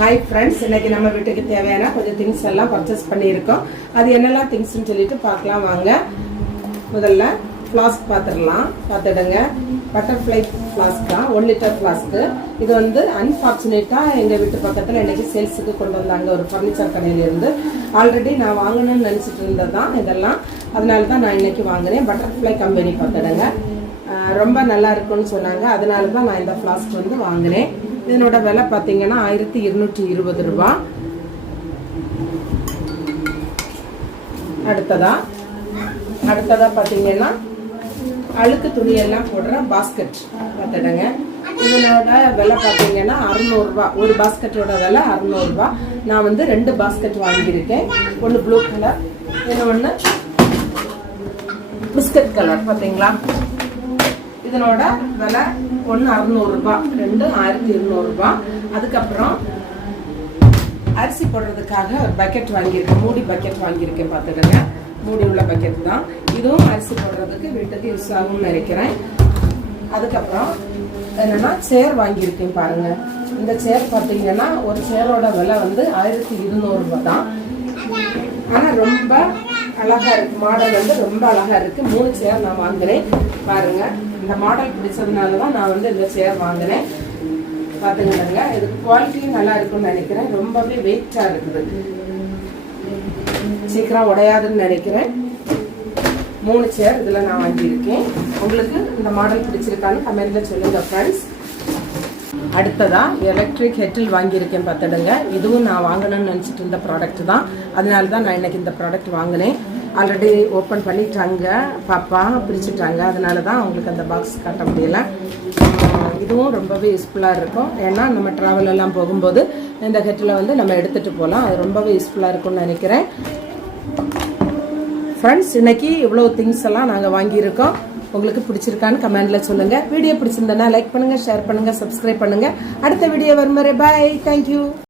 Hi friends, இன்னைக்கு நம்ம வீட்டுக்கு தேவையான கொஞ்சம் திங்ஸ் எல்லாம் பர்ச்சேஸ் பண்ணியிருக்கோம். அது என்னெல்லாம் திங்ஸ்ன்னு சொல்லிட்டு பார்க்கலாம் வாங்க. முதல்ல ஃப்ளாஸ்க் பார்த்துடுங்க. பட்டர்ஃப்ளை ஃப்ளாஸ்க் தான், 1 லிட்டர் ஃப்ளாஸ்க்கு. இது வந்து அன்ஃபார்ச்சுனேட்டாக எங்கள் வீட்டு பக்கத்தில் இன்னைக்கு சேல்ஸுக்கு கொண்டு வந்தாங்க ஒரு ஃபர்னிச்சர் கடையிலேருந்து. ஆல்ரெடி நான் வாங்கணும்னு நினச்சிட்டு இருந்தது தான் இதெல்லாம், அதனால தான் நான் இன்னைக்கு வாங்கினேன். பட்டர்ஃப்ளை கம்பெனி பார்த்துடுங்க, ரொம்ப நல்லா இருக்குன்னு சொன்னாங்க. அதனால தான் நான் இந்த ஃப்ளாஸ்க் வந்து வாங்கினேன். இதனோட விலை பார்த்தீங்கன்னா 1220 ரூபா. அடுத்ததா பார்த்தீங்கன்னா அழுக்கு துணியெல்லாம் போடுற பாஸ்கெட் பார்த்துடுங்க. இதனோட விலை பார்த்தீங்கன்னா 600 ரூபா. ஒரு பாஸ்கெட்டோட விலை 600 ரூபா. நான் வந்து 2 பாஸ்கெட் வாங்கியிருக்கேன். ஒன்று ப்ளூ கலர், இன்னொன்று பிஸ்கட் கலர். பார்த்தீங்களா, இதனோட விலை ஒன்று 600 ரூபா, 2 1200 ரூபா. அதுக்கப்புறம் அரிசி போடுறதுக்காக ஒரு பக்கெட் வாங்கியிருக்கேன், மூடி பக்கெட் வாங்கியிருக்கேன். பார்த்துடுங்க, மூடி உள்ள பக்கெட் தான். இதுவும் அரிசி போடுறதுக்கு வீட்டுக்கு யூஸ் ஆகும்னு நினைக்கிறேன். அதுக்கப்புறம் என்னன்னா சேர் வாங்கியிருக்கேன். பாருங்க, இந்த சேர் பார்த்தீங்கன்னா ஒரு சேரோட விலை வந்து 1200 ரூபா தான். ஆனால் ரொம்ப அழகா இருக்கு, மாடல் வந்து ரொம்ப அழகா இருக்கு. 3 சேர் நான் வாங்கினேன். பாருங்க, இந்த மாடல் பிடிச்சதுனால தான் நான் வந்து இந்த சேர் வாங்கினேன். பார்த்துங்க, இது குவாலிட்டியும் நல்லா இருக்குன்னு நினைக்கிறேன். ரொம்பவே வெயிட்டா இருக்குது, சீக்கிரம் உடையாதுன்னு நினைக்கிறேன். 3 சேர் இதில் நான் வாங்கியிருக்கேன். உங்களுக்கு இந்த மாடல் பிடிச்சிருக்கான்னு கமெண்ட்ல சொல்லுங்க ஃப்ரெண்ட்ஸ். அடுத்ததா எலக்ட்ரிக் ஹெட்டில் வாங்கியிருக்கேன். பார்த்துடுங்க, இதுவும் நான் வாங்கணும்னு நினச்சிட்டு இருந்த ப்ராடக்ட் தான். அதனால தான் நான் இன்னைக்கு இந்த ப்ராடக்ட் வாங்கினேன். ஆல்ரெடி ஓப்பன் பண்ணிட்டாங்க, பாப்பா பிரிச்சுட்டாங்க. அதனால தான் உங்களுக்கு அந்த பாக்ஸ் காட்ட முடியல. இதுவும் ரொம்பவே யூஸ்ஃபுல்லாக இருக்கும். ஏன்னா நம்ம ட்ராவல் எல்லாம் போகும்போது இந்த ஹெட்டில் வந்து நம்ம எடுத்துகிட்டு போகலாம். அது ரொம்பவே யூஸ்ஃபுல்லாக இருக்கும்னு நினைக்கிறேன். ஃப்ரெண்ட்ஸ், இன்னைக்கு இவ்வளோ திங்ஸ் எல்லாம் நாங்கள் வாங்கியிருக்கோம். உங்களுக்கு பிடிச்சிருக்கான்னு கமெண்ட்ல சொல்லுங்க. வீடியோ பிடிச்சிருந்தனா லைக் பண்ணுங்க, ஷேர் பண்ணுங்க, சப்ஸ்கிரைப் பண்ணுங்க. அடுத்த வீடியோ வரும் வரை பாய், தேங்க்யூ.